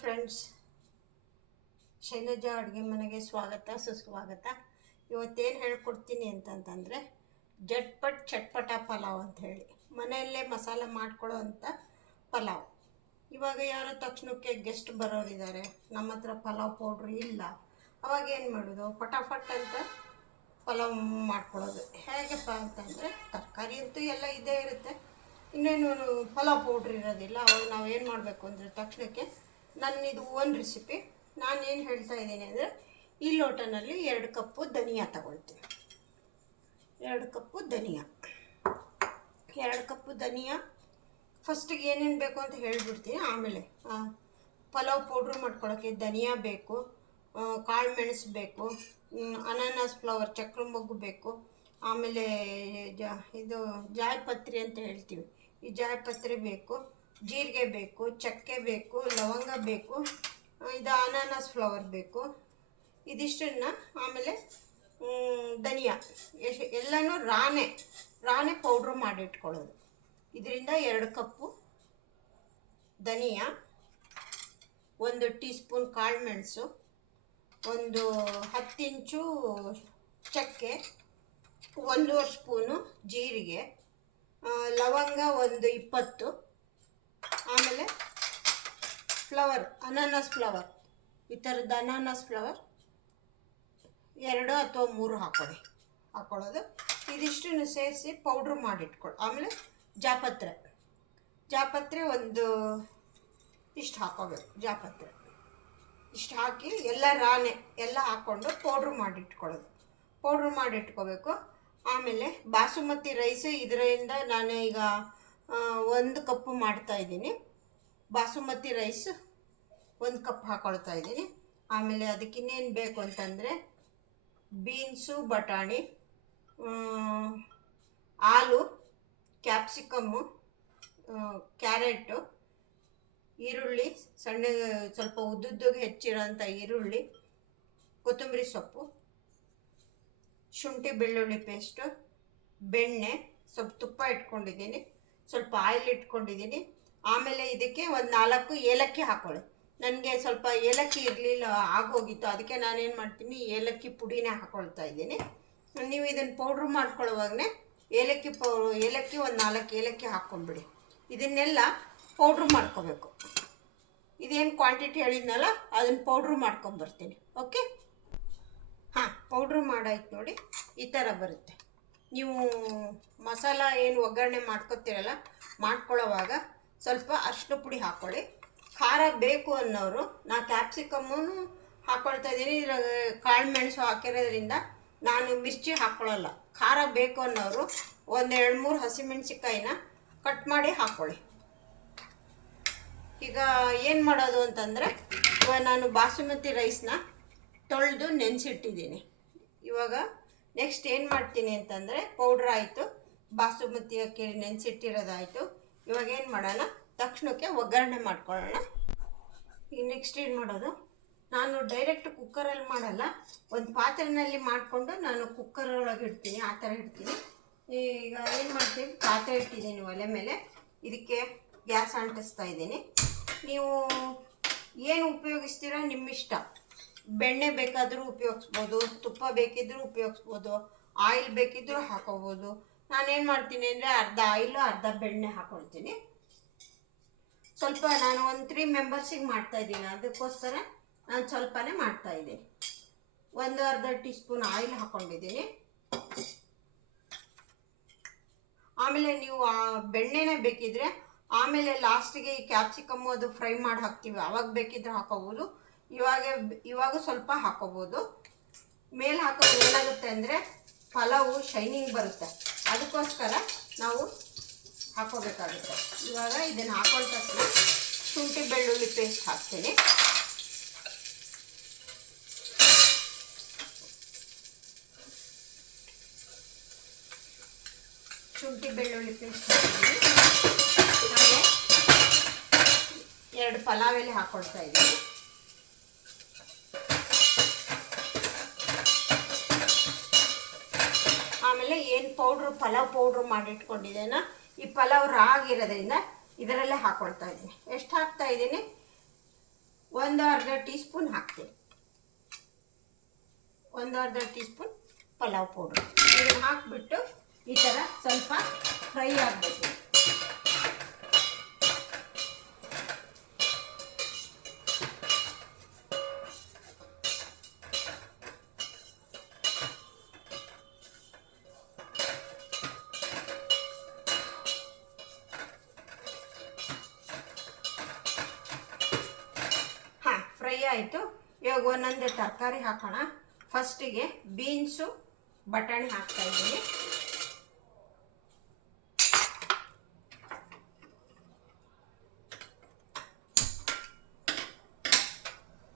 Friends, Shailaja ಅಡುಗೆ ಮನೆಗೆ ಸ್ವಾಗತ ಸುಸ್ವಾಗತ. ಇವತ್ತೇನು ಹೇಳ್ಕೊಡ್ತೀನಿ ಅಂತಂತಂದರೆ ಜಟ್ಪಟ್ ಚಟ್ಪಟ ಪಲಾವ್ ಅಂತ ಹೇಳಿ ಮನೆಯಲ್ಲೇ ಮಸಾಲೆ ಮಾಡ್ಕೊಳ್ಳೋ ಅಂಥ ಪಲಾವ್. ಇವಾಗ ಯಾರೋ ತಕ್ಷಣಕ್ಕೆ ಗೆಸ್ಟ್ ಬರೋರಿದ್ದಾರೆ, ನಮ್ಮ ಹತ್ರ ಪಲಾವ್ ಪೌಡ್ರ್ ಇಲ್ಲ, ಅವಾಗ ಏನು ಮಾಡೋದು? ಫಟಾಫಟ್ ಅಂತ ಪಲಾವ್ ಮಾಡ್ಕೊಳ್ಳೋದು. ಹೇಗಪ್ಪ ಅಂತಂದರೆ ತರಕಾರಿ ಅಂತೂ ಎಲ್ಲ ಇದ್ದೇ ಇರುತ್ತೆ, ಇನ್ನೇನು ಪಲಾವ್ ಪೌಡ್ರ್ ಇರೋದಿಲ್ಲ. ಅವಾಗ ನಾವು ಏನು ಮಾಡಬೇಕು ಅಂದರೆ ತಕ್ಷಣಕ್ಕೆ ಇದು ಒಂದು ರೆಸಿಪಿ. ನಾನೇನು ಹೇಳ್ತಾ ಇದ್ದೀನಿ ಅಂದರೆ ಈ ಲೋಟನಲ್ಲಿ 2 ಕಪ್ಪು ಧನಿಯಾ ತಗೊಳ್ತೀನಿ. 2 ಕಪ್ಪು ಧನಿಯಾ. 2 ಕಪ್ಪು ಧನಿಯಾ ಫಸ್ಟಿಗೆ ಏನೇನು ಬೇಕು ಅಂತ ಹೇಳಿಬಿಡ್ತೀನಿ. ಆಮೇಲೆ ಪಲಾವ್ ಪೌಡ್ರ್ ಮಾಡ್ಕೊಳ್ಳೋಕ್ಕೆ ಧನಿಯಾ ಬೇಕು, ಕಾಳು ಮೆಣಸು ಬೇಕು, ಅನಾನಸ್ ಫ್ಲವರ್ ಚಕ್ರ ಮೊಗ್ಗು ಬೇಕು, ಆಮೇಲೆ ಇದು ಜಾಯಿಪತ್ರೆ ಅಂತ ಹೇಳ್ತೀವಿ, ಈ ಜಾಯಿಪತ್ರೆ ಬೇಕು, ಜೀರಿಗೆ ಬೇಕು, ಚಕ್ಕೆ ಬೇಕು, ಲವಂಗ ಬೇಕು, ಇದು ಅನಾನಸ್ ಫ್ಲವರ್ ಬೇಕು. ಇದಿಷ್ಟನ್ನು ಆಮೇಲೆ ಧನಿಯಾ ಎಲ್ಲನೂ ರಾನೆ ಪೌಡ್ರ್ ಮಾಡಿಟ್ಕೊಳ್ಳೋದು. ಇದರಿಂದ 2 ಕಪ್ಪು ಧನಿಯಾ, 1 ಟೀ ಸ್ಪೂನ್ ಕಾಳು ಮೆಣಸು, ಒಂದು 10 ಇಂಚು ಚಕ್ಕೆ, 1.5 ಸ್ಪೂನು ಜೀರಿಗೆ, ಲವಂಗ ಒಂದು 20, ಆಮೇಲೆ ಫ್ಲವರ್ ಅನಾನಸ್ ಫ್ಲವರ್, ಈ ಥರದ್ದು ಅನಾನಸ್ ಫ್ಲವರ್ 2 ಅಥವಾ 3 ಹಾಕೊಳ್ಳೋದು. ಇದಿಷ್ಟನ್ನು ಸೇರಿಸಿ ಪೌಡ್ರ್ ಮಾಡಿಟ್ಕೊಳ್ಳಿ. ಆಮೇಲೆ ಜಾಪತ್ರೆ ಒಂದು ಇಷ್ಟು ಹಾಕೋಬೇಕು. ಜಾಪತ್ರೆ ಇಷ್ಟು ಹಾಕಿ ಎಲ್ಲ ಹಾಕ್ಕೊಂಡು ಪೌಡ್ರ್ ಮಾಡಿಟ್ಕೋಬೇಕು. ಆಮೇಲೆ ಬಾಸುಮತಿ ರೈಸ್, ಇದರಿಂದ ನಾನು ಈಗ 1 ಕಪ್ಪು ಮಾಡ್ತಾಯಿದ್ದೀನಿ. ಬಾಸುಮತಿ ರೈಸ್ 1 ಕಪ್ ಹಾಕ್ಕೊಳ್ತಾ ಇದ್ದೀನಿ. ಆಮೇಲೆ ಅದಕ್ಕೆ ಇನ್ನೇನು ಬೇಕು ಅಂತಂದರೆ ಬೀನ್ಸು, ಬಟಾಣಿ, ಆಲು, ಕ್ಯಾಪ್ಸಿಕಮ್ಮು, ಕ್ಯಾರೆಟು, ಈರುಳ್ಳಿ, ಸಣ್ಣ ಸ್ವಲ್ಪ ಉದ್ದುದ್ದಗೆ ಹೆಚ್ಚಿರೋಂಥ ಈರುಳ್ಳಿ, ಕೊತ್ತಂಬರಿ ಸೊಪ್ಪು, ಶುಂಠಿ ಬೆಳ್ಳುಳ್ಳಿ ಪೇಸ್ಟು, ಬೆಣ್ಣೆ, ಸ್ವಲ್ಪ ತುಪ್ಪ ಇಟ್ಕೊಂಡಿದ್ದೀನಿ, ಸ್ವಲ್ಪ ಆಯಿಲ್ ಇಟ್ಕೊಂಡಿದ್ದೀನಿ. ಆಮೇಲೆ ಇದಕ್ಕೆ ಒಂದು 4 ಏಲಕ್ಕಿ ಹಾಕ್ಕೊಳ್ಳಿ. ನನಗೆ ಸ್ವಲ್ಪ ಏಲಕ್ಕಿ ಇರಲಿಲ್ಲ, ಆಗೋಗಿತ್ತು, ಅದಕ್ಕೆ ನಾನೇನು ಮಾಡ್ತೀನಿ, ಏಲಕ್ಕಿ ಪುಡಿನೇ ಹಾಕ್ಕೊಳ್ತಾ ಇದ್ದೀನಿ. ನೀವು ಇದನ್ನು ಪೌಡ್ರ್ ಮಾಡ್ಕೊಳ್ಳೋವಾಗಲೇ ಏಲಕ್ಕಿ ಒಂದು 4 ಏಲಕ್ಕಿ ಹಾಕ್ಕೊಂಬಿಡಿ. ಇದನ್ನೆಲ್ಲ ಪೌಡ್ರ್ ಮಾಡ್ಕೋಬೇಕು. ಇದೇನು ಕ್ವಾಂಟಿಟಿ ಹೇಳಿದ್ನಲ್ಲ ಅದನ್ನು ಪೌಡ್ರ್ ಮಾಡ್ಕೊಂಬರ್ತೀನಿ. ಓಕೆ, ಪೌಡ್ರ್ ಮಾಡಾಯ್ತು ನೋಡಿ, ಈ ಥರ ಬರುತ್ತೆ. ನೀವು ಮಸಾಲ ಏನು ಒಗ್ಗರಣೆ ಮಾಡ್ಕೊಳ್ಳೋವಾಗ ಸ್ವಲ್ಪ ಅರಿಶಿನ ಪುಡಿ ಹಾಕ್ಕೊಳ್ಳಿ. ಖಾರ ಬೇಕು ಅನ್ನೋರು, ನಾ ಕ್ಯಾಪ್ಸಿಕಮ್ಮೂ ಹಾಕ್ಕೊಳ್ತಾ ಇದ್ದೀನಿ, ಕಾಳು ಮೆಣಸು ಹಾಕಿರೋದ್ರಿಂದ ನಾನು ಮಿರ್ಚಿ ಹಾಕ್ಕೊಳ್ಳಲ್ಲ. ಖಾರ ಬೇಕು ಅನ್ನೋರು 1-2-3 ಹಸಿಮೆಣ್ಸಿಕಾಯಿನ ಕಟ್ ಮಾಡಿ ಹಾಕ್ಕೊಳ್ಳಿ. ಈಗ ಏನು ಮಾಡೋದು ಅಂತಂದರೆ, ಇವಾಗ ನಾನು ಬಾಸುಮತಿ ರೈಸ್ನ ತೊಳೆದು ನೆನೆಸಿಟ್ಟಿದ್ದೀನಿ. ಇವಾಗ ನೆಕ್ಸ್ಟ್ ಏನು ಮಾಡ್ತೀನಿ ಅಂತಂದರೆ, ಪೌಡ್ರ್ ಆಯಿತು, ಬಾಸುಮತಿ ಅಕ್ಕಿ ನೆನೆಸಿಟ್ಟಿರೋದಾಯಿತು. ಇವಾಗ ಏನು ಮಾಡೋಣ, ತಕ್ಷಣಕ್ಕೆ ಒಗ್ಗರಣೆ ಮಾಡ್ಕೊಳ್ಳೋಣ. ಈಗ ನೆಕ್ಸ್ಟ್ ಏನು ಮಾಡೋದು, ನಾನು ಡೈರೆಕ್ಟ್ ಕುಕ್ಕರಲ್ಲಿ ಮಾಡಲ್ಲ, ಒಂದು ಪಾತ್ರೆಯಲ್ಲಿ ಮಾಡಿಕೊಂಡು ನಾನು ಕುಕ್ಕರ್ ಒಳಗೆ ಇಡ್ತೀನಿ, ಆ ಥರ ಇಡ್ತೀನಿ. ಈಗ ಏನು ಮಾಡ್ತೀನಿ, ಪಾತ್ರೆ ಇಟ್ಟಿದ್ದೀನಿ ಒಲೆ ಮೇಲೆ, ಇದಕ್ಕೆ ಗ್ಯಾಸ್ ಅಂಟಿಸ್ತಾ ಇದ್ದೀನಿ. ನೀವು ಏನು ಉಪಯೋಗಿಸ್ತೀರೋ ನಿಮ್ಮಿಷ್ಟ. ಬೆಣ್ಣೆ ಬೇಕಾದರೂ ಉಪಯೋಗಿಸ್ಬೋದು, ತುಪ್ಪ ಬೇಕಿದ್ದರೂ ಉಪಯೋಗಿಸ್ಬೋದು, ಆಯಿಲ್ ಬೇಕಿದ್ದರೂ ಹಾಕೋಬೋದು. ನಾನೇನು ಮಾಡ್ತೀನಿ ಅಂದರೆ ಅರ್ಧ ಆಯಿಲು ಅರ್ಧ ಬೆಣ್ಣೆ ಹಾಕ್ಕೊಳ್ತೀನಿ. ಸ್ವಲ್ಪ ನಾನು ಒಂದು 3 ಮೆಂಬರ್ಸಿಗೆ ಮಾಡ್ತಾಯಿದ್ದೀನಿ, ಅದಕ್ಕೋಸ್ಕರ ನಾನು ಸ್ವಲ್ಪನೇ ಮಾಡ್ತಾಯಿದ್ದೀನಿ. 1/2 ಟೀ ಸ್ಪೂನ್ ಆಯಿಲ್ ಹಾಕ್ಕೊಂಡಿದ್ದೀನಿ. ಆಮೇಲೆ ನೀವು ಬೆಣ್ಣೆನೇ ಬೇಕಿದ್ರೆ ಆಮೇಲೆ ಲಾಸ್ಟಿಗೆ ಈ ಕ್ಯಾಪ್ಸಿಕಮ್ಮು ಅದು ಫ್ರೈ ಮಾಡಿ ಹಾಕ್ತೀವಿ, ಆವಾಗ ಬೇಕಿದ್ರೆ ಹಾಕೋಬೋದು. ಇವಾಗ ಸ್ವಲ್ಪ ಹಾಕೋಬೋದು. ಮೇಲೆ ಹಾಕೋದು ಏನಾಗುತ್ತೆ ಅಂದರೆ ಪಲಾವು ಶೈನಿಂಗ್ ಬರುತ್ತೆ, ಅದಕ್ಕೋಸ್ಕರ ನಾವು ಹಾಕೋಬೇಕಾಗುತ್ತೆ. ಇವಾಗ ಇದನ್ನು ಹಾಕೊಳ್ಳೋ ತಕ್ಷಣ ಶುಂಠಿ ಬೆಳ್ಳುಳ್ಳಿ ಪೇಸ್ಟ್ ಹಾಕ್ತೀನಿ. ಶುಂಠಿ ಬೆಳ್ಳುಳ್ಳಿ ಪೇಸ್ಟ್ ಹಾಕ್ತೀನಿ. ಹಾಗೆ 2 ಪಲಾವ್ ಎಲೆ ಹಾಕ್ಕೊಳ್ತಾ ಇದ್ದೀನಿ. ಆಮೇಲೆ ಏನು ಪಲಾವ್ ಪೌಡ್ರ್ ಮಾಡಿಟ್ಕೊಂಡಿದ್ದೇನ, ಈ ಪಲಾವ್ ರಾಗಿರೋದ್ರಿಂದ ಇದರಲ್ಲೇ ಹಾಕ್ಕೊಳ್ತಾ ಇದ್ದೀನಿ. ಎಷ್ಟು ಹಾಕ್ತಾ ಇದ್ದೀನಿ, ಒಂದು ಅರ್ಧ ಟೀ ಸ್ಪೂನ್ ಹಾಕ್ತೀನಿ, ಒಂದು ಅರ್ಧ ಟೀ ಸ್ಪೂನ್ ಪಲಾವ್ ಪೌಡ್ರ್. ಇದನ್ನು ಹಾಕಿಬಿಟ್ಟು ಈ ಥರ ಸ್ವಲ್ಪ ಫ್ರೈ ಆಗಬೇಕು. ಫ್ರೈ ಆಯಿತು. ಇವಾಗ ಒಂದೊಂದೇ ತರಕಾರಿ ಹಾಕೋಣ. ಫಸ್ಟಿಗೆ ಬೀನ್ಸು, ಬಟಾಣಿ ಹಾಕ್ತಾಯಿದ್ದೀನಿ.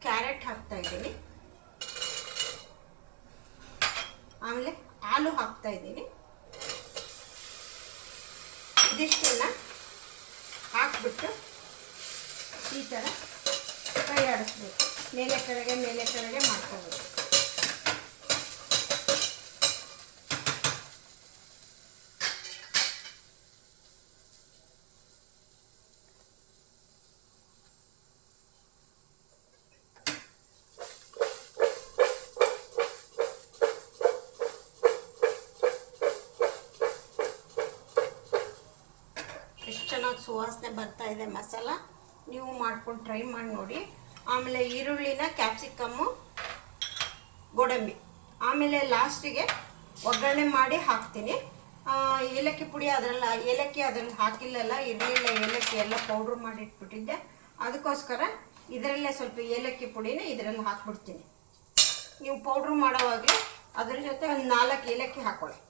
ಕ್ಯಾರೆಟ್ ಹಾಕ್ತಾಯಿದ್ದೀನಿ. ಆಮೇಲೆ ಆಲೂ ಹಾಕ್ತಾಯಿದ್ದೀನಿ. ಇದಿಷ್ಟನ್ನು ಹಾಕ್ಬಿಟ್ಟು ಈ ಥರ ಫ್ರೈ ಆಡಿಸ್ಬೇಕು. ಮೇಲೆ ಕೆಳಗೆ ಮಾಡ್ಕೋಬೇಕು. ಎಷ್ಟು ಚೆನ್ನಾಗಿ ಸುವಾಸನೆ ಬರ್ತಾ ಇದೆ ಮಸಾಲ. ನೀವು ಮಾಡ್ಕೊಂಡು ಟ್ರೈ ಮಾಡಿ ನೋಡಿ. ಆಮೇಲೆ ಈರುಳ್ಳಿನ, ಕ್ಯಾಪ್ಸಿಕಮ್ಮು, ಗೋಡಂಬಿ, ಆಮೇಲೆ ಲಾಸ್ಟಿಗೆ ಒಗ್ಗರಣೆ ಮಾಡಿ ಹಾಕ್ತೀನಿ. ಏಲಕ್ಕಿ ಪುಡಿ ಅದರಲ್ಲಿ ಹಾಕಿಲ್ಲಲ್ಲ, ಇರಲಿಲ್ಲ ಏಲಕ್ಕಿ, ಎಲ್ಲ ಪೌಡ್ರ್ ಮಾಡಿ ಇಟ್ಬಿಟ್ಟಿದ್ದೆ. ಅದಕ್ಕೋಸ್ಕರ ಇದರಲ್ಲೇ ಸ್ವಲ್ಪ ಏಲಕ್ಕಿ ಪುಡಿನ ಇದರಲ್ಲಿ ಹಾಕ್ಬಿಡ್ತೀನಿ. ನೀವು ಪೌಡ್ರ್ ಮಾಡೋವಾಗಲೇ ಅದ್ರ ಜೊತೆ ಒಂದು 4 ಏಲಕ್ಕಿ ಹಾಕೊಳ್ಳಿ.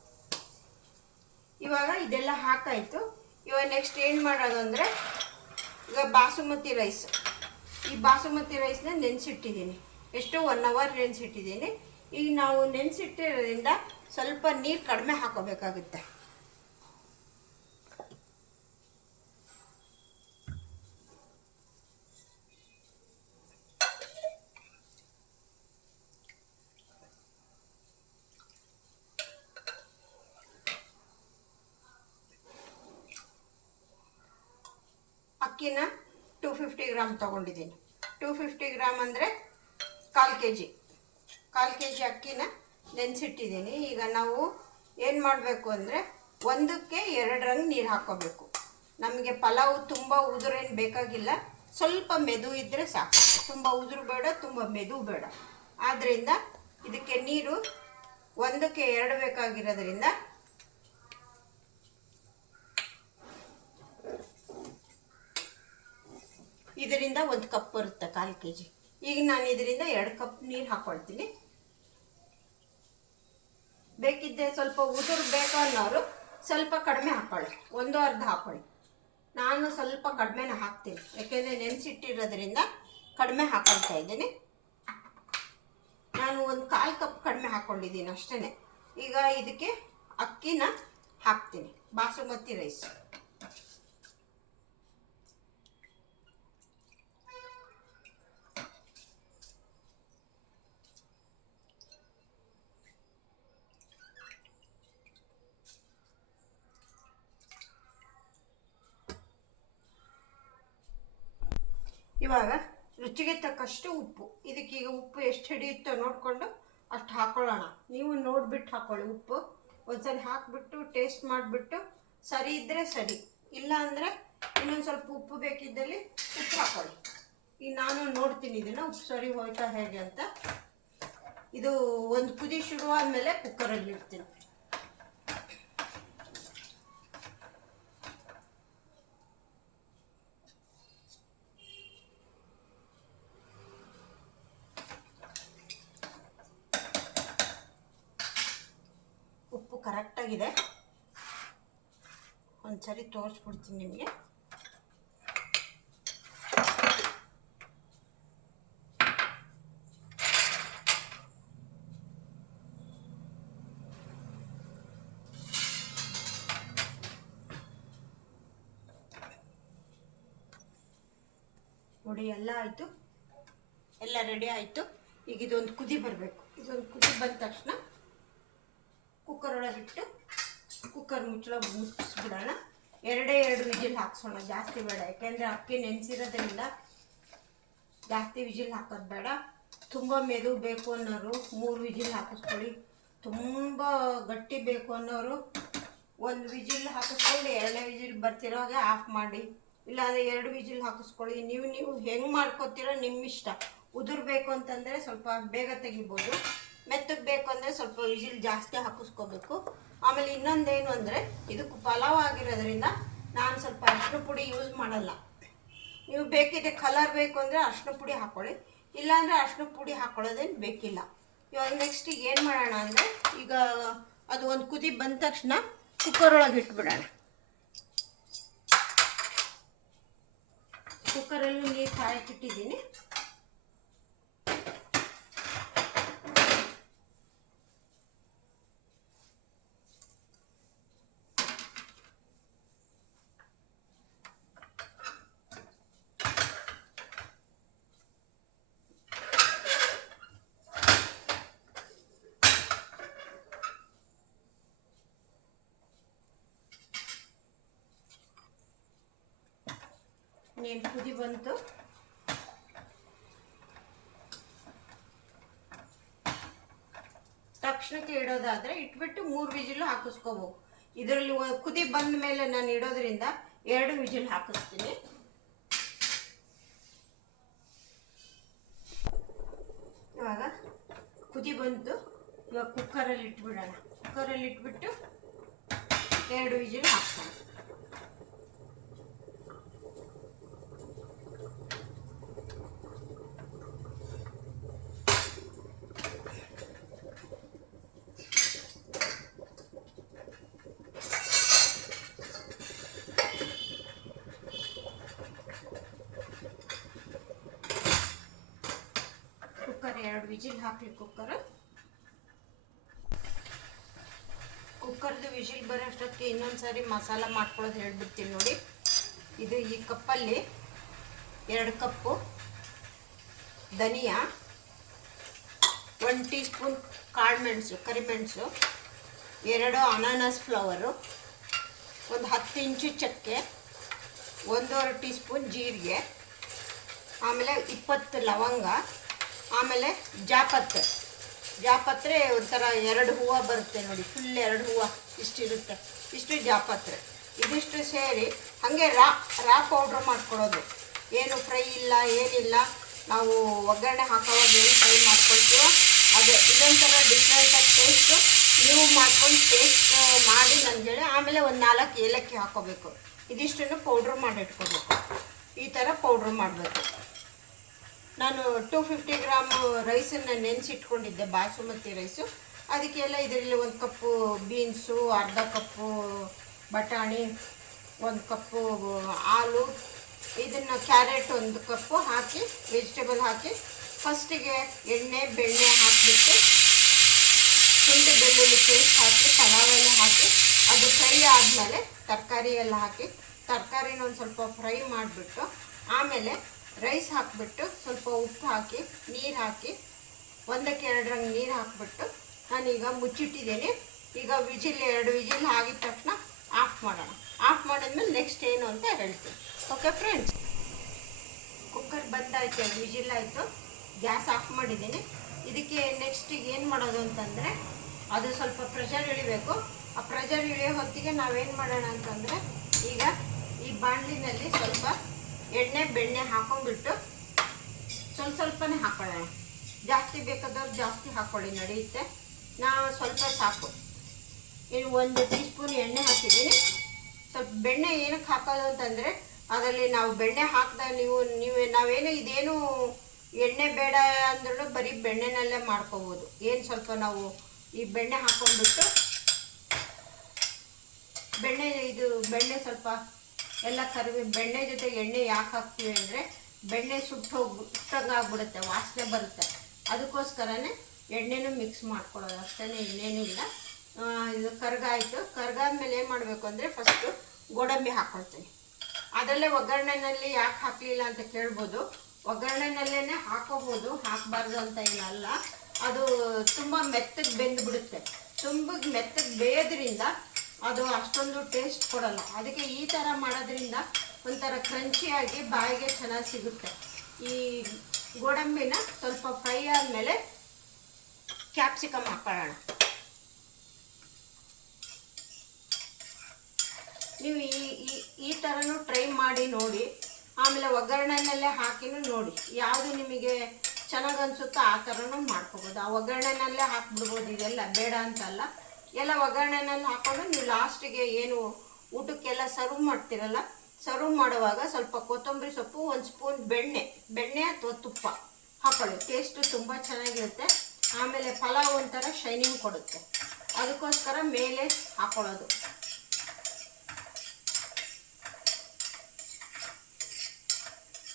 ಇವಾಗ ಇದೆಲ್ಲ ಹಾಕಾಯಿತು. ಇವಾಗ ನೆಕ್ಸ್ಟ್ ಏನು ಮಾಡೋದು ಅಂದರೆ, ಈಗ ಬಾಸುಮತಿ ರೈಸ್, ಈ ಬಾಸುಮತಿ ರೈಸ್ನ ನೆನೆಸಿಟ್ಟಿದ್ದೀನಿ. ಎಷ್ಟು 1 ಅವರ್ ನೆನೆಸಿಟ್ಟಿದ್ದೀನಿ. ಈಗ ನಾವು ನೆನೆಸಿಟ್ಟಿರೋದ್ರಿಂದ ಸ್ವಲ್ಪ ನೀರು ಕಡಿಮೆ ಹಾಕೋಬೇಕಾಗುತ್ತೆ. ಅಕ್ಕಿನ 250 ಗ್ರಾಮ್ ತೊಗೊಂಡಿದ್ದೀನಿ. 250 ಗ್ರಾಮ್ ಅಂದರೆ 1/4 kg ಅಕ್ಕಿನ ನೆನೆಸಿಟ್ಟಿದ್ದೀನಿ. ಈಗ ನಾವು ಏನು ಮಾಡಬೇಕು ಅಂದರೆ, 1ಕ್ಕೆ 2 ರಂಗ್ ನೀರು ಹಾಕ್ಕೋಬೇಕು. ನಮಗೆ ಪಲಾವ್ ತುಂಬ ಉದುರೇನು ಬೇಕಾಗಿಲ್ಲ, ಸ್ವಲ್ಪ ಮೆದು ಇದ್ದರೆ ಸಾಕು. ತುಂಬ ಉದುರು ಬೇಡ, ತುಂಬ ಮೆದು ಬೇಡ. ಆದ್ದರಿಂದ ಇದಕ್ಕೆ ನೀರು 1ಕ್ಕೆ 2 ಬೇಕಾಗಿರೋದ್ರಿಂದ ಇದರಿಂದ 1 ಕಪ್ ಬರುತ್ತೆ 1/4 kg. ಈಗ ನಾನು ಇದರಿಂದ 2 ಕಪ್ ನೀರು ಹಾಕ್ಕೊಳ್ತೀನಿ. ಬೇಕಿದ್ದೆ ಸ್ವಲ್ಪ ಉದುರು ಬೇಕು ಅನ್ನೋರು ಸ್ವಲ್ಪ ಕಡಿಮೆ ಹಾಕ್ಕೊಳ್ಳಿ, 1 ಅರ್ಧ ಹಾಕ್ಕೊಳ್ಳಿ. ನಾನು ಸ್ವಲ್ಪ ಕಡಿಮೆನ ಹಾಕ್ತೀನಿ, ಯಾಕೆಂದರೆ ನೆನೆಸಿಟ್ಟಿರೋದ್ರಿಂದ ಕಡಿಮೆ ಹಾಕ್ಕೊಳ್ತಾ ಇದ್ದೀನಿ. ನಾನು 1/4 ಕಪ್ ಕಡಿಮೆ ಹಾಕ್ಕೊಂಡಿದ್ದೀನಿ ಅಷ್ಟೇ. ಈಗ ಇದಕ್ಕೆ ಅಕ್ಕಿನ ಹಾಕ್ತೀನಿ, ಬಾಸುಮತಿ ರೈಸ್. ಇವಾಗ ರುಚಿಗೆ ತಕ್ಕಷ್ಟು ಉಪ್ಪು. ಇದಕ್ಕೀಗ ಉಪ್ಪು ಎಷ್ಟು ಹಿಡಿಯುತ್ತೋ ನೋಡಿಕೊಂಡು ಅಷ್ಟು ಹಾಕ್ಕೊಳ್ಳೋಣ. ನೀವು ನೋಡಿಬಿಟ್ಟು ಹಾಕ್ಕೊಳ್ಳಿ. ಉಪ್ಪು ಒಂದ್ಸರಿ ಹಾಕಿಬಿಟ್ಟು ಟೇಸ್ಟ್ ಮಾಡಿಬಿಟ್ಟು ಸರಿ ಇದ್ದರೆ ಸರಿ, ಇಲ್ಲ ಅಂದರೆ ಇನ್ನೊಂದು ಸ್ವಲ್ಪ ಉಪ್ಪು ಬೇಕಿದ್ದಲ್ಲಿ ಉಪ್ಪು ಹಾಕ್ಕೊಳ್ಳಿ. ಈಗ ನಾನು ನೋಡ್ತೀನಿ ಇದನ್ನು ಉಪ್ಪು ಸರಿ ಹೋಯ್ತಾ ಹೇಗೆ ಅಂತ. ಇದು ಒಂದು ಕುದಿ ಶುರುವಾದಮೇಲೆ ಕುಕ್ಕರಲ್ಲಿ ಇಡ್ತೀನಿ. ಕರೆಕ್ಟಾಗಿದೆ, ಒಂದ್ಸರಿ ತೋರಿಸ್ಬಿಡ್ತೀನಿ ನಿಮಗೆ. ನೋಡಿ ಎಲ್ಲ ಆಯಿತು, ಎಲ್ಲ ರೆಡಿ ಆಯಿತು. ಈಗ ಇದೊಂದು ಕುದಿ ಬರಬೇಕು. ಇದೊಂದು ಕುದಿ ಬಂದ ತಕ್ಷಣ ಕುಕ್ಕರ್ ಒಳಗಿಟ್ಟು ಕುಕ್ಕರ್ ಮುಚ್ಚಿಸ್ಬಿಡೋಣ. 2 ವಿಜಿಲ್ ಹಾಕ್ಸೋಣ, ಜಾಸ್ತಿ ಬೇಡ, ಯಾಕೆಂದರೆ ಅಕ್ಕಿ ನೆನೆಸಿರೋದ್ರಿಂದ ಜಾಸ್ತಿ ವಿಜಿಲ್ ಹಾಕೋದು ಬೇಡ. ತುಂಬ ಮೆದು ಬೇಕು ಅನ್ನೋರು 3 ವಿಜಿಲ್ ಹಾಕಿಸ್ಕೊಳ್ಳಿ. ತುಂಬ ಗಟ್ಟಿ ಬೇಕು ಅನ್ನೋರು 1 ವಿಜಿಲ್ ಹಾಕಿಸ್ಕೊಂಡು 2ನೇ ವಿಜಿಲ್ ಬರ್ತಿರೋವಾಗ ಆಫ್ ಮಾಡಿ. ಇಲ್ಲಾಂದರೆ 2 ವಿಜಿಲ್ ಹಾಕಿಸ್ಕೊಳ್ಳಿ. ನೀವು ಹೆಂಗೆ ಮಾಡ್ಕೊತೀರೋ ನಿಮ್ಮ ಇಷ್ಟ. ಉದುರಬೇಕು ಅಂತಂದರೆ ಸ್ವಲ್ಪ ಬೇಗ ತೆಗಿಬೋದು. ಮೆತ್ತಗೆ ಬೇಕು ಅಂದರೆ ಸ್ವಲ್ಪ ವಿಜಿಲ್ ಜಾಸ್ತಿ ಹಾಕಿಸ್ಕೋಬೇಕು. ಆಮೇಲೆ ಇನ್ನೊಂದೇನು ಅಂದರೆ ಇದಕ್ಕೆ ಪಲಾವ್ ಆಗಿರೋದ್ರಿಂದ ನಾನು ಸ್ವಲ್ಪ ಅರಿಶಿನ ಪುಡಿ ಯೂಸ್ ಮಾಡಲ್ಲ. ನೀವು ಬೇಕಿದೆ ಕಲರ್ ಬೇಕು ಅಂದರೆ ಅರಿಶಿನ ಪುಡಿ ಹಾಕ್ಕೊಳ್ಳಿ, ಇಲ್ಲಾಂದರೆ ಅರಿಶಿನ ಪುಡಿ ಹಾಕ್ಕೊಳ್ಳೋದೇನು ಬೇಕಿಲ್ಲ. ಇವಾಗ ನೆಕ್ಸ್ಟಿಗೆ ಏನು ಮಾಡೋಣ ಅಂದರೆ, ಈಗ ಅದು ಒಂದು ಕುದಿ ಬಂದ ತಕ್ಷಣ ಕುಕ್ಕರ್ ಒಳಗೆ ಇಟ್ಬಿಡೋಣ. ಕುಕ್ಕರಲ್ಲಿ ನೀರು ಕಾಯಕ್ಕಿಟ್ಟಿದ್ದೀನಿ. ನೀರು ಕುದಿ ಬಂತು. ತಕ್ಷಣಕ್ಕೆ ಇಡೋದಾದರೆ ಇಟ್ಬಿಟ್ಟು 3 ವಿಜಿಲ್ ಹಾಕಿಸ್ಕೋಬೇಕು. ಇದರಲ್ಲಿ ಕುದಿ ಬಂದ ಮೇಲೆ ನಾನು ಇಡೋದ್ರಿಂದ 2 ವಿಜಿಲ್ ಹಾಕಿಸ್ತೀನಿ. ಇವಾಗ ಕುದಿ ಬಂತು. ಇವಾಗ ಕುಕ್ಕರಲ್ಲಿ ಇಟ್ಬಿಡೋಣ. ಕುಕ್ಕರಲ್ಲಿ ಇಟ್ಬಿಟ್ಟು 2 ವಿಜಿಲ್ ಹಾಕ್ತೀನಿ. ಕುಕ್ಕರ್ 2 ವಿಜಿಲ್ ಹಾಕಲಿ. ಕುಕ್ಕರ್ದು ವಿಜಿಲ್ ಬರೋಷ್ಟೊತ್ತಿಗೆ ಇನ್ನೊಂದು ಸಾರಿ ಮಸಾಲ ಮಾಡ್ಕೊಳ್ಳೋದು ಹೇಳ್ಬಿಡ್ತೀನಿ ನೋಡಿ. ಇದು ಈ ಕಪ್ಪಲ್ಲಿ 2 ಕಪ್ಪು ಧನಿಯಾ, 1 ಟೀ ಸ್ಪೂನ್ ಕಾಳುಮೆಣಸು ಕರಿಮೆಣಸು, 2 ಅನಾನಸ್ ಫ್ಲವರು, ಒಂದು 10 ಇಂಚು ಚಕ್ಕೆ, 1.5 ಟೀ ಸ್ಪೂನ್ ಜೀರಿಗೆ, ಆಮೇಲೆ 20 ಲವಂಗ, ಆಮೇಲೆ ಜಾಪತ್ರೆ ಒಂಥರ 2 ಹೂವು ಬರುತ್ತೆ ನೋಡಿ, ಫುಲ್ 2 ಹೂವು ಇಷ್ಟಿರುತ್ತೆ. ಇಷ್ಟು ಜಾಪತ್ರೆ. ಇದಿಷ್ಟು ಸೇರಿ ಹಾಗೆ ರಾ ಪೌಡ್ರ್ ಮಾಡ್ಕೊಳ್ಳೋದು. ಏನು ಫ್ರೈ ಇಲ್ಲ ಏನಿಲ್ಲ. ನಾವು ಒಗ್ಗರಣೆ ಹಾಕೋವಾಗ ಏನು ಫ್ರೈ ಮಾಡ್ಕೊಳ್ತೀವೋ ಅದೇ. ಇದೊಂಥರ ಡಿಫ್ರೆಂಟಾಗಿ ಟೇಸ್ಟು. ನೀವು ಮಾಡ್ಕೊಂಡು ಟೇಸ್ಟ್ ಮಾಡಿ ನನಗೆ ಹೇಳಿ. ಆಮೇಲೆ ಒಂದು 4 ಏಲಕ್ಕಿ ಹಾಕೋಬೇಕು. ಇದಿಷ್ಟನ್ನು ಪೌಡ್ರ್ ಮಾಡಿಟ್ಕೋಬೇಕು. ಈ ಥರ ಪೌಡ್ರ್ ಮಾಡಬೇಕು. ನಾನು 250 ಗ್ರಾಮ್ ರೈಸನ್ನು ನೆನೆಸಿಟ್ಕೊಂಡಿದ್ದೆ, ಬಾಸುಮತಿ ರೈಸು. ಅದಕ್ಕೆಲ್ಲ ಇದರಲ್ಲಿ 1 ಕಪ್ಪು ಬೀನ್ಸು, ಅರ್ಧ ಕಪ್ಪು ಬಟಾಣಿ, 1 ಕಪ್ಪು ಹಾಲು, ಇದನ್ನು ಕ್ಯಾರೆಟ್ 1 ಕಪ್ಪು ಹಾಕಿ ವೆಜಿಟೇಬಲ್ ಹಾಕಿ ಫಸ್ಟಿಗೆ ಎಣ್ಣೆ ಬೆಣ್ಣೆ ಹಾಕಿಬಿಟ್ಟು ಶುಂಠಿ ಬೆಳ್ಳುಳ್ಳಿ ಪೇಸ್ಟ್ ಹಾಕಿ ಪಲಾವೆಲ್ಲ ಹಾಕಿ ಅದು ಫ್ರೈ ಆದಮೇಲೆ ತರಕಾರಿ ಎಲ್ಲ ಹಾಕಿ ತರಕಾರಿನ ಒಂದು ಸ್ವಲ್ಪ ಫ್ರೈ ಮಾಡಿಬಿಟ್ಟು ಆಮೇಲೆ ರೈಸ್ ಹಾಕಿಬಿಟ್ಟು ಸ್ವಲ್ಪ ಉಪ್ಪು ಹಾಕಿ ನೀರು ಹಾಕಿ 1ಕ್ಕೆ 2 ರಂಗ್ ನೀರು ಹಾಕಿಬಿಟ್ಟು ನಾನೀಗ ಮುಚ್ಚಿಟ್ಟಿದ್ದೀನಿ. ಈಗ ವಿಜಿಲ್ 2 ವಿಜಿಲ್ ಆಗಿದ ತಕ್ಷಣ ಆಫ್ ಮಾಡೋಣ. ಆಫ್ ಮಾಡಿದ್ಮೇಲೆ ನೆಕ್ಸ್ಟ್ ಏನು ಅಂತ ಹೇಳ್ತೀನಿ. ಓಕೆ ಫ್ರೆಂಡ್ಸ್, ಕುಕ್ಕರ್ ಬಂದಾಯ್ತು, 2 ವಿಜಿಲ್ ಆಯಿತು. ಗ್ಯಾಸ್ ಆಫ್ ಮಾಡಿದ್ದೀನಿ. ಇದಕ್ಕೆ ನೆಕ್ಸ್ಟಿಗೆ ಏನು ಮಾಡೋದು ಅಂತಂದರೆ, ಅದು ಸ್ವಲ್ಪ ಪ್ರೆಷರ್ ಇಳಿಬೇಕು. ಆ ಪ್ರೆಷರ್ ಇಳಿಯೋ ಹೊತ್ತಿಗೆ ನಾವೇನು ಮಾಡೋಣ ಅಂತಂದರೆ, ಈಗ ಈ ಬಾಣಲಿನಲ್ಲಿ ಸ್ವಲ್ಪ ಎಣ್ಣೆ ಬೆಣ್ಣೆ ಹಾಕೊಂಡ್ಬಿಟ್ಟು ಸ್ವಲ್ಪನೇ ಹಾಕೊಳ್ಳೋಣ. ಜಾಸ್ತಿ ಬೇಕಾದವ್ರು ಜಾಸ್ತಿ ಹಾಕ್ಕೊಳ್ಳಿ, ನಡೆಯುತ್ತೆ. ನಾವು ಸ್ವಲ್ಪ ಸಾಕು. ಇನ್ನು 1 ಟೀ ಸ್ಪೂನ್ ಎಣ್ಣೆ ಹಾಕಿದ್ದೀನಿ. ಸ್ವಲ್ಪ ಬೆಣ್ಣೆ ಏನಕ್ಕೆ ಹಾಕೋದು ಅಂತಂದರೆ, ಅದರಲ್ಲಿ ನಾವು ಬೆಣ್ಣೆ ಹಾಕಿದಾಗ ನಾವೇನು ಇದೇನು ಎಣ್ಣೆ ಬೇಡ ಅಂದ್ರೂ ಬರೀ ಬೆಣ್ಣೆನಲ್ಲೇ ಮಾಡ್ಕೋಬೋದು. ಏನು ಸ್ವಲ್ಪ ನಾವು ಈ ಬೆಣ್ಣೆ ಹಾಕ್ಕೊಂಡ್ಬಿಟ್ಟು ಬೆಣ್ಣೆ ಸ್ವಲ್ಪ ಎಲ್ಲ ಬೆಣ್ಣೆ ಜೊತೆಗೆ ಎಣ್ಣೆ ಯಾಕೆ ಹಾಕ್ತೀವಿ ಅಂದರೆ, ಬೆಣ್ಣೆ ಸುಟ್ಟಂಗೆ ಆಗ್ಬಿಡುತ್ತೆ, ವಾಸನೆ ಬರುತ್ತೆ. ಅದಕ್ಕೋಸ್ಕರನೇ ಎಣ್ಣೆನೂ ಮಿಕ್ಸ್ ಮಾಡ್ಕೊಳ್ಳೋದು, ಅಷ್ಟೇ, ಇನ್ನೇನಿಲ್ಲ. ಇದು ಕರ್ಗಾಯಿತು. ಕರ್ಗಾದ್ಮೇಲೆ ಏನು ಮಾಡಬೇಕು ಅಂದರೆ, ಫಸ್ಟು ಗೋಡಂಬಿ ಹಾಕ್ಕೊಳ್ತೀನಿ. ಅದರಲ್ಲೇ ಒಗ್ಗರಣೆನಲ್ಲಿ ಯಾಕೆ ಹಾಕಲಿಲ್ಲ ಅಂತ ಕೇಳ್ಬೋದು. ಒಗ್ಗರಣೆನಲ್ಲೇ ಹಾಕೋಬೋದು, ಹಾಕಬಾರ್ದು ಅಂತ ಏನಲ್ಲ. ಅದು ತುಂಬ ಮೆತ್ತಗೆ ಬೆಂದುಬಿಡುತ್ತೆ. ತುಂಬ ಮೆತ್ತಗೆ ಬೇಯೋದ್ರಿಂದ ಅದು ಅಷ್ಟೊಂದು ಟೇಸ್ಟ್ ಕೊಡಲ್ಲ. ಅದಕ್ಕೆ ಈ ಥರ ಮಾಡೋದ್ರಿಂದ ಒಂಥರ ಕ್ರಂಚಿಯಾಗಿ ಬಾಯಿಗೆ ಚೆನ್ನಾಗಿ ಸಿಗುತ್ತೆ. ಈ ಗೋಡಂಬಿನ ಸ್ವಲ್ಪ ಫ್ರೈ ಆದಮೇಲೆ ಕ್ಯಾಪ್ಸಿಕಮ್ ಹಾಕೊಳ್ಳೋಣ. ನೀವು ಈ ಥರನೂ ಟ್ರೈ ಮಾಡಿ ನೋಡಿ. ಆಮೇಲೆ ಒಗ್ಗರಣೆನಲ್ಲೇ ಹಾಕಿನೂ ನೋಡಿ, ಯಾವುದು ನಿಮಗೆ ಚೆನ್ನಾಗಿ ಅನಿಸುತ್ತೋ ಆ ಥರನೂ ಮಾಡ್ಕೋಬೋದು. ಆ ಒಗ್ಗರಣೆನಲ್ಲೇ ಹಾಕ್ಬಿಡ್ಬೋದು, ಇದೆಲ್ಲ ಬೇಡ ಅಂತಲ್ಲ. ಎಲ್ಲ ಒಗ್ಗರಣೆನಲ್ಲಿ ಹಾಕ್ಕೊಂಡು ನೀವು ಲಾಸ್ಟಿಗೆ ಏನು ಊಟಕ್ಕೆಲ್ಲ ಸರ್ವ್ ಮಾಡ್ತೀರಲ್ಲ, ಸರ್ವ್ ಮಾಡುವಾಗ ಸ್ವಲ್ಪ ಕೊತ್ತಂಬರಿ ಸೊಪ್ಪು, ಒಂದು ಸ್ಪೂನ್ ಬೆಣ್ಣೆ ಅಥವಾ ತುಪ್ಪ ಹಾಕೊಳ್ಳಿ. ಟೇಸ್ಟು ತುಂಬ ಚೆನ್ನಾಗಿರುತ್ತೆ. ಆಮೇಲೆ ಪಲಾವ್ ಒಂಥರ ಶೈನಿಂಗ್ ಕೊಡುತ್ತೆ, ಅದಕ್ಕೋಸ್ಕರ ಮೇಲೆ ಹಾಕೊಳ್ಳೋದು.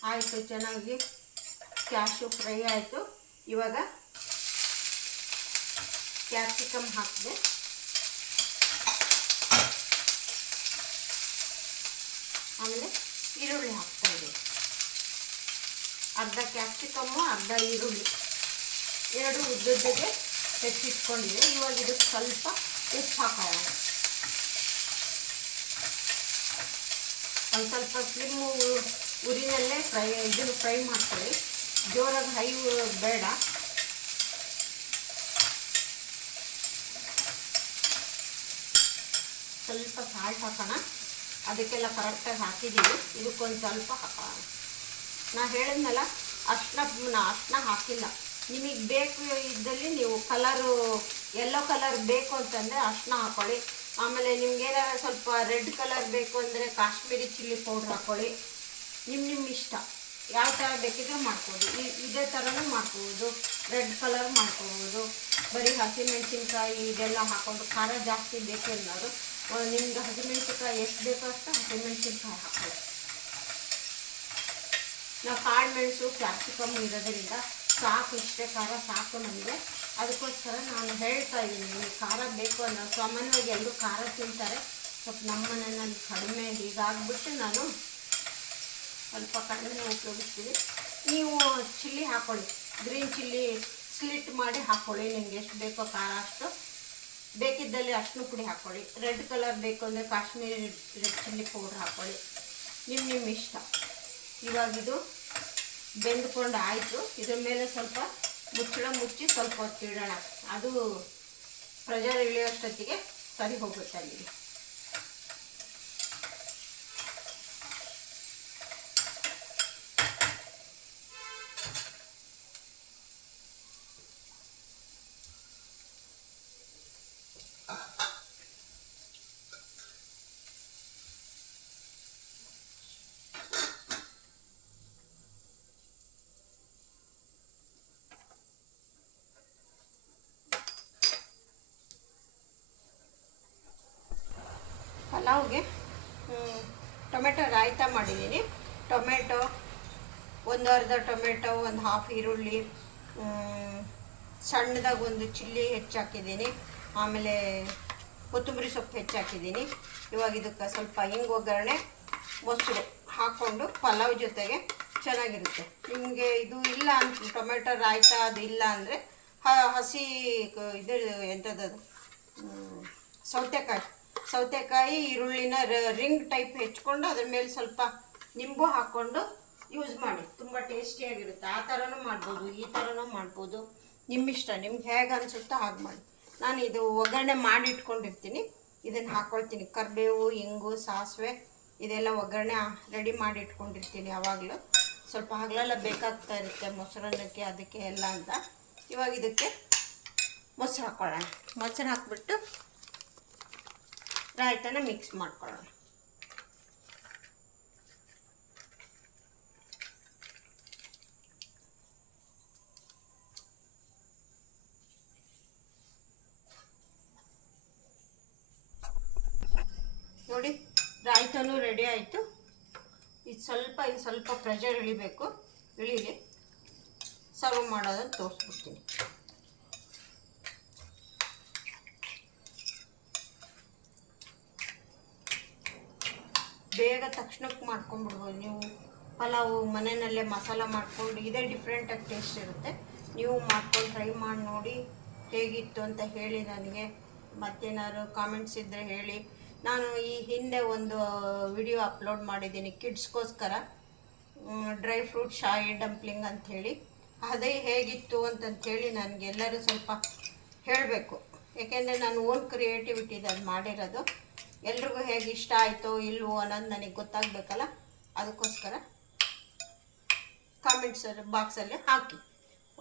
ಆಯಿತು, ಚೆನ್ನಾಗಿ ಕ್ಯಾಶು ಫ್ರೈ ಆಯಿತು. ಇವಾಗ ಕ್ಯಾಪ್ಸಿಕಮ್ ಹಾಕಿದೆ. ಆಮೇಲೆ ಈರುಳ್ಳಿ ಹಾಕ್ತಾಯಿದ್ದೀನಿ. ಅರ್ಧ ಕ್ಯಾಪ್ಸಿಕಮ್ಮು, ಅರ್ಧ ಈರುಳ್ಳಿ, ಎರಡು ಉದ್ದುದ್ದಗೆ ಹೆಚ್ಚಿಟ್ಕೊಂಡಿದೆ. ಇವಾಗ ಇದಕ್ಕೆ ಸ್ವಲ್ಪ ಉಪ್ಪು ಹಾಕೋಣ. ಒಂದು ಸ್ವಲ್ಪ ಸ್ಲಿಮ್ಮು ಉರಿನಲ್ಲೇ ಇದನ್ನು ಫ್ರೈ ಮಾಡ್ಕೊಳ್ಳಿ. ಜೋರಾಗಿ ಹೈ ಬೇಡ. ಸ್ವಲ್ಪ ಸಾಲ್ಟ್ ಹಾಕೋಣ. ಅದಕ್ಕೆಲ್ಲ ಕರೆಕ್ಟಾಗಿ ಹಾಕಿದ್ದೀವಿ. ಇದಕ್ಕೊಂದು ಸ್ವಲ್ಪ ಹಾಕೋಣ. ನಾ ಹೇಳಿದ್ನಲ್ಲ, ಅರ್ಶಿನ ಹಾಕಿಲ್ಲ. ನಿಮಗೆ ಬೇಕು ಇದ್ದಲ್ಲಿ ನೀವು ಕಲರು ಯೆಲ್ಲೋ ಕಲರ್ ಬೇಕು ಅಂತಂದರೆ ಅರ್ಶಿನ ಹಾಕ್ಕೊಳ್ಳಿ. ಆಮೇಲೆ ನಿಮ್ಗೇನಾರ ಸ್ವಲ್ಪ ರೆಡ್ ಕಲರ್ ಬೇಕು ಅಂದರೆ ಕಾಶ್ಮೀರಿ ಚಿಲ್ಲಿ ಪೌಡ್ರ್ ಹಾಕ್ಕೊಳ್ಳಿ. ನಿಮ್ಮ ಇಷ್ಟ, ಯಾವ ಥರ ಬೇಕಿದ್ರೆ ಮಾಡ್ಬೋದು. ಇದೇ ಥರನೂ ಮಾಡ್ಕೋಬೋದು. ರೆಡ್ ಕಲರ್ ಮಾಡ್ಕೋಬೋದು. ಬರೀ ಹಸಿಮೆಣ್ಸಿನ್ಕಾಯಿ ಇದೆಲ್ಲ ಹಾಕ್ಕೊಂಡು ಖಾರ ಜಾಸ್ತಿ ಬೇಕು ಅನ್ನೋದು, ನಿಮ್ಗೆ ಹಸಿಮೆಣ್ಸಿನ್ಕಾಯಿ ಎಷ್ಟು ಬೇಕೋ ಅಷ್ಟು ಹಸಿಮೆಣ್ಸಿನ್ಕಾಯಿ ಹಾಕೊಳ್ಳಿ. ನಾವು ಕಾಳು ಮೆಣಸು ಕ್ಯಾಪ್ಸಿಕಮ್ ಇರೋದ್ರಿಂದ ಸಾಕು, ಇಷ್ಟೇ ಖಾರ ಸಾಕು ನಮಗೆ. ಅದಕ್ಕೋಸ್ಕರ ನಾನು ಹೇಳ್ತಾ ಇದ್ದೀನಿ, ನಿಮಗೆ ಖಾರ ಬೇಕು ಅನ್ನೋ. ಸಾಮಾನ್ಯವಾಗಿ ಎಲ್ಲರೂ ಖಾರ ತಿಂತಾರೆ, ಸ್ವಲ್ಪ ನಮ್ಮ ಮನೆಯಲ್ಲಿ ಕಡಿಮೆ. ಹೀಗಾಗ್ಬಿಟ್ಟು ನಾನು ಸ್ವಲ್ಪ ಕಡಿಮೆ ಉಪಯೋಗಿಸ್ತೀನಿ. ನೀವು ಚಿಲ್ಲಿ ಹಾಕ್ಕೊಳ್ಳಿ, ಗ್ರೀನ್ ಚಿಲ್ಲಿ ಸ್ಲಿಟ್ ಮಾಡಿ ಹಾಕ್ಕೊಳ್ಳಿ. ನಿಮ್ಗೆ ಎಷ್ಟು ಬೇಕೋ ಖಾರ ಅಷ್ಟು. ಬೇಕಿದ್ದಲ್ಲಿ ಅರ್ಶಿನ ಪುಡಿ ಹಾಕ್ಕೊಳ್ಳಿ. ರೆಡ್ ಕಲರ್ ಬೇಕು ಅಂದರೆ ಕಾಶ್ಮೀರಿ ರೆಡ್ ಚಿಲ್ಲಿ ಪೌಡ್ರ್ ಹಾಕ್ಕೊಳ್ಳಿ. ನಿಮ್ಮ ಇಷ್ಟ. ಇವಾಗಿದು ಬೆಂದ್ಕೊಂಡು ಆಯಿತು. ಇದ್ರ ಮೇಲೆ ಸ್ವಲ್ಪ ಮುಚ್ಚಳ ಮುಚ್ಚಿ ಸ್ವಲ್ಪ ಹೊತ್ತು ಇಡೋಣ. ಅದು ಪ್ರೆಷರ್ ಇಳಿಯೋಷ್ಟೊತ್ತಿಗೆ ಸರಿ ಹೋಗುತ್ತೆ ಅಲ್ಲಿಗೆ. ಪಲಾವ್ಗೆ ಟೊಮೆಟೊ ರಾಯ್ತ ಮಾಡಿದ್ದೀನಿ. ಟೊಮೆಟೊ, ಒಂದು ಅರ್ಧ ಟೊಮೆಟೊ, ಒಂದು ಹಾಫ್ ಈರುಳ್ಳಿ, ಸಣ್ಣದಾಗಿ ಒಂದು ಚಿಲ್ಲಿ ಹೆಚ್ಚಾಕಿದ್ದೀನಿ. ಆಮೇಲೆ ಕೊತ್ತಂಬರಿ ಸೊಪ್ಪು ಹೆಚ್ಚಾಕಿದ್ದೀನಿ. ಇವಾಗ ಇದಕ್ಕೆ ಸ್ವಲ್ಪ ಹಿಂಗೆ ಒಗ್ಗರಣೆ, ಮೊಸರು ಹಾಕ್ಕೊಂಡು ಪಲಾವ್ ಜೊತೆಗೆ ಚೆನ್ನಾಗಿರುತ್ತೆ. ನಿಮಗೆ ಇದು ಇಲ್ಲ ಅಂತ, ಟೊಮೆಟೊ ರಾಯ್ತ ಅದು ಇಲ್ಲ ಅಂದರೆ ಹಸಿ ಇದು ಎಂಥದ್ದು ಸೌತೆಕಾಯಿ ಈರುಳ್ಳಿನ ರಿಂಗ್ ಟೈಪ್ ಹೆಚ್ಕೊಂಡು ಅದ್ರ ಮೇಲೆ ಸ್ವಲ್ಪ ನಿಂಬು ಹಾಕ್ಕೊಂಡು ಯೂಸ್ ಮಾಡಿ. ತುಂಬ ಟೇಸ್ಟಿಯಾಗಿರುತ್ತೆ. ಆ ಥರನೂ ಮಾಡ್ಬೋದು, ಈ ಥರನೂ ಮಾಡ್ಬೋದು. ನಿಮ್ಮಿಷ್ಟ, ನಿಮ್ಗೆ ಹೇಗೆ ಅನಿಸುತ್ತೋ ಹಾಗೆ ಮಾಡಿ. ನಾನು ಇದು ಒಗ್ಗರಣೆ ಮಾಡಿ ಇಟ್ಕೊಂಡಿರ್ತೀನಿ, ಇದನ್ನು ಹಾಕ್ಕೊಳ್ತೀನಿ. ಕರಿಬೇವು, ಇಂಗು, ಸಾಸಿವೆ ಇದೆಲ್ಲ ಒಗ್ಗರಣೆ ರೆಡಿ ಮಾಡಿ ಇಟ್ಕೊಂಡಿರ್ತೀನಿ. ಯಾವಾಗಲೂ ಸ್ವಲ್ಪ ಹಗಲೆಲ್ಲ ಬೇಕಾಗ್ತಾ ಇರುತ್ತೆ ಮೊಸರನ್ನಕ್ಕೆ, ಅದಕ್ಕೆ ಎಲ್ಲ ಅಂತ. ಇವಾಗ ಇದಕ್ಕೆ ಮೊಸರು ಹಾಕ್ಕೊಳ್ಳೋಣ. ಮೊಸರು ಹಾಕ್ಬಿಟ್ಟು ರಾಯ್ತನ ಮಿಕ್ಸ್ ಮಾಡ್ಕೊಳ್ಳೋಣ. ನೋಡಿ, ರಾಯ್ತನೂ ರೆಡಿ ಆಯಿತು. ಇದು ಸ್ವಲ್ಪ ಪ್ರೆಷರ್ ಇಳಿಬೇಕು. ಇಳೀಲಿ, ಸರ್ವ್ ಮಾಡೋದನ್ನು ತೋರಿಸ್ಬಿಡ್ತೀನಿ. ಬೇಗ ತಕ್ಷಣಕ್ಕೆ ಮಾಡ್ಕೊಂಡ್ಬಿಡ್ಬೋದು ನೀವು. ಪಲಾವು ಮನೆಯಲ್ಲೇ ಮಸಾಲ ಮಾಡ್ಕೊಂಡು, ಇದೇ ಡಿಫ್ರೆಂಟಾಗಿ ಟೇಸ್ಟ್ ಇರುತ್ತೆ. ನೀವು ಮಾಡ್ಕೊಂಡು ಟ್ರೈ ಮಾಡಿ ನೋಡಿ, ಹೇಗಿತ್ತು ಅಂತ ಹೇಳಿ ನನಗೆ. ಮತ್ತೇನಾದ್ರು ಕಾಮೆಂಟ್ಸ್ ಇದ್ದರೆ ಹೇಳಿ. ನಾನು ಈ ಹಿಂದೆ ಒಂದು ವಿಡಿಯೋ ಅಪ್ಲೋಡ್ ಮಾಡಿದ್ದೀನಿ ಕಿಡ್ಸ್ಗೋಸ್ಕರ, ಡ್ರೈ ಫ್ರೂಟ್ ಶಾಯಿ ಡಂಪ್ಲಿಂಗ್ ಅಂಥೇಳಿ. ಅದೇ ಹೇಗಿತ್ತು ಅಂತಂತೇಳಿ ನನಗೆಲ್ಲರೂ ಸ್ವಲ್ಪ ಹೇಳಬೇಕು. ಏಕೆಂದರೆ ನಾನು ಓನ್ ಕ್ರಿಯೇಟಿವಿಟಿದಲ್ಲಿ ಮಾಡಿರೋದು. ಎಲ್ರಿಗೂ ಹೇಗೆ ಇಷ್ಟ ಆಯಿತೋ ಇಲ್ವೋ ಅನ್ನೋದು ನನಗೆ ಗೊತ್ತಾಗಬೇಕಲ್ಲ, ಅದಕ್ಕೋಸ್ಕರ ಕಾಮೆಂಟ್ಸ್ ಬಾಕ್ಸಲ್ಲಿ ಹಾಕಿ.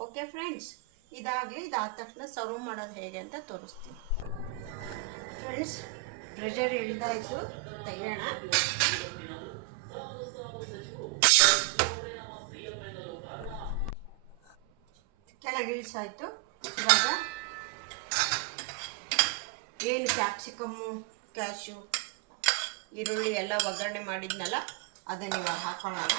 Okay friends, ಇದಾಗಲಿ. ಇದಾದ ತಕ್ಷಣ ಸರ್ವ್ ಮಾಡೋದು ಹೇಗೆ ಅಂತ ತೋರಿಸ್ತೀನಿ. ಫ್ರೆಂಡ್ಸ್, ಪ್ರೆಷರ್ ಇಳಿದಾಯಿತು, ತೆಗೆಯೋಣ. ಕೆಳಗೆ ಇಳಿಸಾಯಿತು. ಇವಾಗ ಏನು ಕ್ಯಾಪ್ಸಿಕಮ್ಮು, ಕ್ಯಾಶು, ಈರುಳ್ಳಿ ಎಲ್ಲ ಒಗ್ಗರಣೆ ಮಾಡಿದ್ನಲ್ಲ ಅದನ್ನು ಇವಾಗ ಹಾಕೊಳ್ಳೋಣ.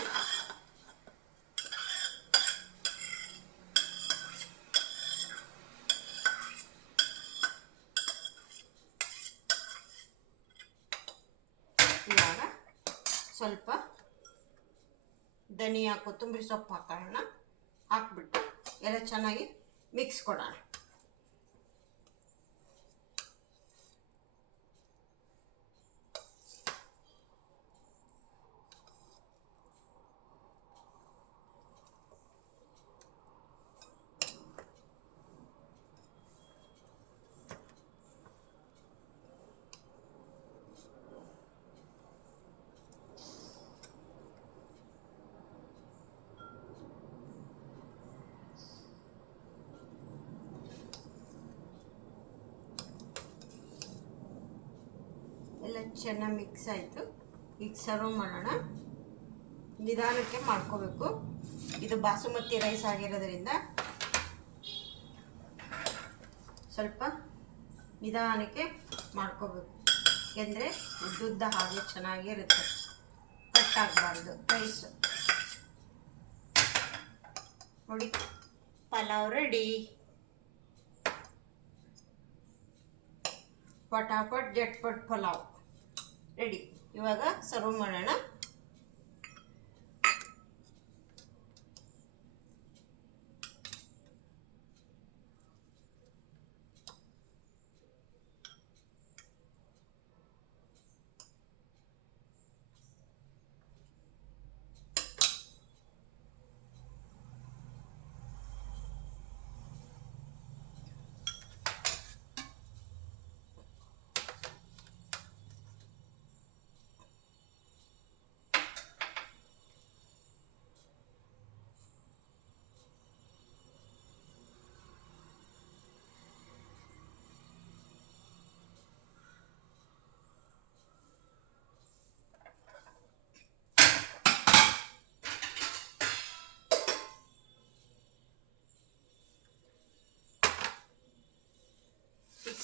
ಇವಾಗ ಸ್ವಲ್ಪ ಧನಿಯಾ, ಕೊತ್ತಂಬರಿ ಸೊಪ್ಪು ಹಾಕೋಣ. ಹಾಕ್ಬಿಟ್ಟು ಎಲ್ಲ ಚೆನ್ನಾಗಿ ಮಿಕ್ಸ್ ಕೊಡೋಣ. ಎಲ್ಲ ಚೆನ್ನಾಗಿ ಮಿಕ್ಸ್ ಆಯಿತು. ಈಗ ಸರ್ವ್ ಮಾಡೋಣ. ನಿಧಾನಕ್ಕೆ ಮಾಡ್ಕೋಬೇಕು. ಇದು ಬಾಸುಮತಿ ರೈಸ್ ಆಗಿರೋದ್ರಿಂದ ಸ್ವಲ್ಪ ನಿಧಾನಕ್ಕೆ ಮಾಡ್ಕೋಬೇಕು. ಏಕೆಂದರೆ ಉದ್ದುದ್ದ ಹಾಗೆ ಚೆನ್ನಾಗಿರುತ್ತೆ, ಕಟ್ಟಾಗಬಾರ್ದು ರೈಸು. ನೋಡಿ, ಪಲಾವ್ ರೆಡಿ. ಪಟಾಪಟ್ ಜಟ್ಪಟ್ ಪಲಾವ್ ರೆಡಿ. ಇವಾಗ ಸರ್ವ್ ಮಾಡೋಣ.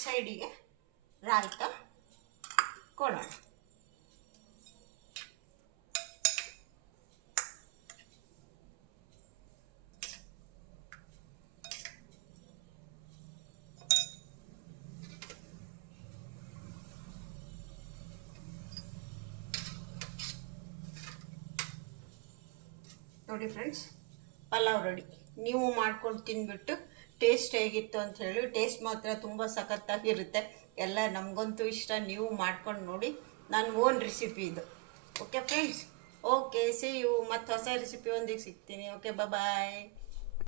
ಸೈಡಿಗೆ ರಾಯ್ತ ಕೊಡೋಣ. ನೋಡಿ ಫ್ರೆಂಡ್ಸ್, ಪಲಾವ್ ರೆಡಿ. ನೀವು ಮಾಡ್ಕೊಂಡು ತಿಂದ್ಬಿಟ್ಟು ಟೇಸ್ಟ್ ಹೇಗಿತ್ತು ಅಂತ ಹೇಳಿ. ಟೇಸ್ಟ್ ಮಾತ್ರ ತುಂಬ ಸಖತ್ತಾಗಿರುತ್ತೆ. ಎಲ್ಲ ನಮಗಂತೂ ಇಷ್ಟ. ನೀವು ಮಾಡ್ಕೊಂಡು ನೋಡಿ. ನನ್ನ ಓನ್ ರೆಸಿಪಿ ಇದು. Okay friends, okay, see you. ಮತ್ತು ಹೊಸ ರೆಸಿಪಿ ಒಂದಿಗೆ ಸಿಗ್ತೀನಿ. ಓಕೆ, ಬಾಯ್.